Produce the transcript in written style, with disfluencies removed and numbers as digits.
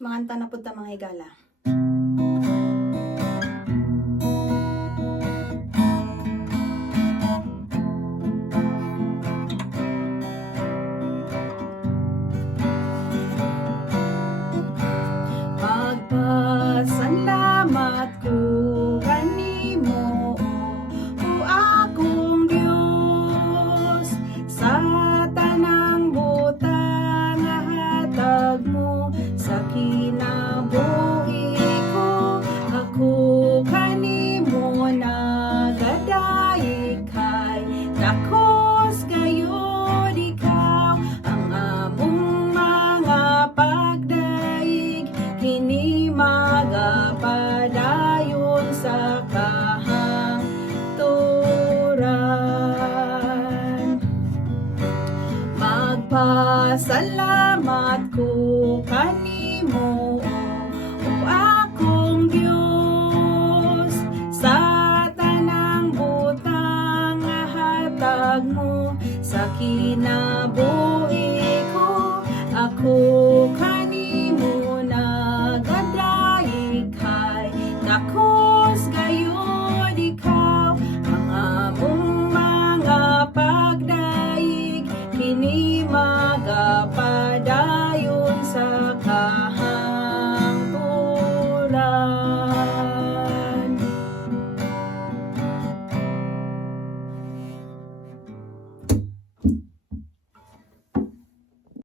Manganta na pud ta mga higala. Magpasalamat ko kanimo o akong Dios sa tanang butang nga hatag mo sa kinabuhi ko. Ako kanimo nagadayeg kay dakos gayud ikaw ang among mga pagdaig kini magapadayon sa kahaturan. Magpasalamat ko kanimo o akong Dios sa tanang butang nga hatag mo sa kinabuhi ko. Ako